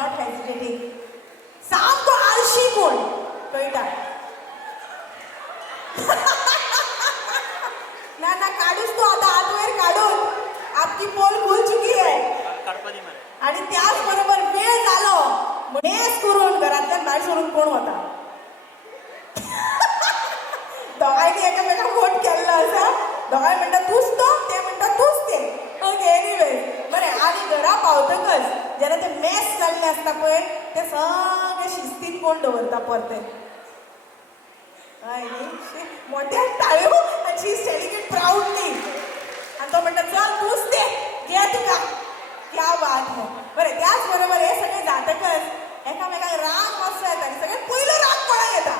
Without hesitating. सामको आळशी कोण कळटा. ना ना काढूच तू आता हात वयर काढून. आपली पोल खुल चुकी आहे. आणि त्याच बरोबर वेळ झालो मेस करून घरातल्यान भायर सोडून कोण वता. दोघांनी एकामेकाक वोट केल्लो आसा. दोघांय म्हणटा तूच तो, ते म्हणटा तूच ते. ओके एनिवे बरें. आनी घरा पावतकच जेन्ना ते मेस जाल्ले आसता पळय ते सगळे शिस्तीन कोण दवरता परते. हय न्ही. मोठ्याक ताळयो आनी शी इज टेलिंग इट प्राऊडली. आनी तो म्हणटा चल तूच ते घे तुका. क्या बात है. बरें त्याच बरोबर हे सगळें जातकच एकामेकाक राग मातसो येता आनी सगळ्यात पयलो राग कोणाक येता.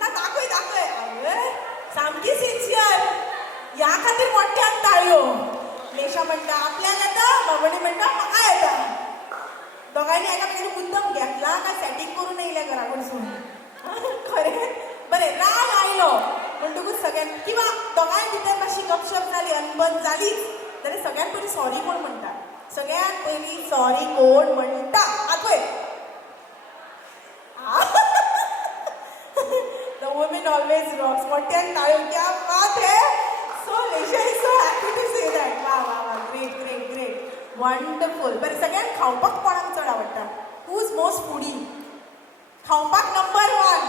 ना दाखय दाखय. आवय सामकी सिन्सियर. ह्या खातीर मोठ्यान ताळयो. लेशा म्हणटा आपल्याक येता, बाबडी म्हणटा म्हाका येता. दोगांयनी एकामेकांनी मुद्दम घेतला काय सेटींग करून येयल्या घरा कडसून. खरें बरें राग आयलो म्हणटकूच सगळ्यांनी किंवा दोगांय भितर मातशी गपशप जाली अनबन जालीच जाल्यार सगळ्यात पयलीं सॉरी कोण म्हणटा. सगळ्यात पयलीं सॉरी कोण म्हणटा. आठवय द वुमन ऑलवेज रॉक्स. मोठ्यान ताळयो. क्या बात है. So Lesha is so happy to say that. वा वा वा. Great great great. वंडरफुल. बरें सगळ्यांत खावपाक कोणाक चड आवडटा. Who is most foodie. खावपाक नंबर 1.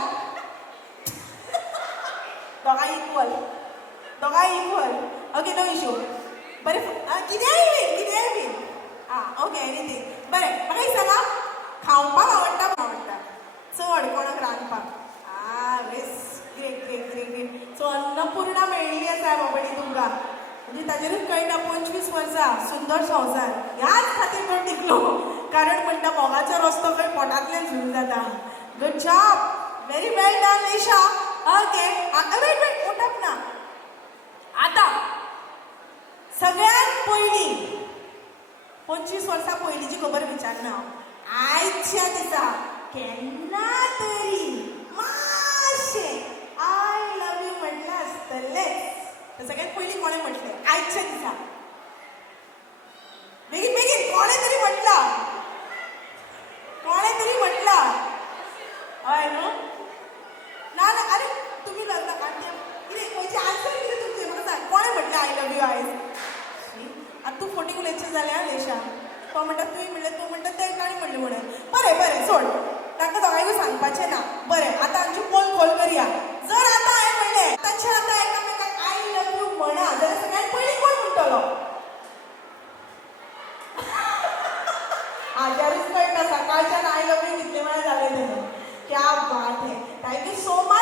दोगांय इक्वल. दोगांय इक्वल. Okay no issue. बरें कितेंय बीन. Okay anything. बरें म्हाका एक सांगा खावपाक आवडटा चड कोणाक रांदपाक. Great great great great. So Annapurna मेळिल्ली आसा बाबडी तुमकां. म्हणजे ताजेरूच कळटा 25 वर्सां सुंदर संवसार. ह्याच खातीर तो टिकलो. कारण म्हणटा मोगाचो रस्तो खंय पोटांतल्यान सुरू जाता. Good job. व्हेरी वेल डन लेशा. ओके वेट उठप ना. आता सगळ्यात पयलीं 25 वर्सां पयलींची खबर विचारना हांव. आयच्या दिसा केन्ना तरी मातशें आय लव यू म्हटलें आसतलें. सगळ्यात पयलीं कोणें म्हटलें आयच्या दिसा. बेगीन बेगीन कोणें तरी म्हटला. कोणें तरी म्हटला. हय न्हू. ना ना अरे तुम्ही लग्न कितें खंयचे आन्सर कितें तुमचें म्हाका सांग. कोणें म्हटलें आय लव यू आयज. आतां तूं फोटींग उलयचें जाल्यार लेशा. तो म्हणटा तुवें म्हणलें तूं म्हणटा तेंकाणी म्हणलें म्हणून. बरें बरें सोड. तांकां दोगांयकूय सांगपाचें ना. बरें आतां आमची पोल खोल करया. जर आतां हांवें म्हणलें आतांच्या आतां एकामेकाक आय लव यू म्हणा जाल्यार सगळ्यात पयलीं कोण म्हणटलो. हाज्यारूच कळटा सकाळच्यान आय लव यू कितले वेळा जालें तें. क्या बात है. Thank you so much.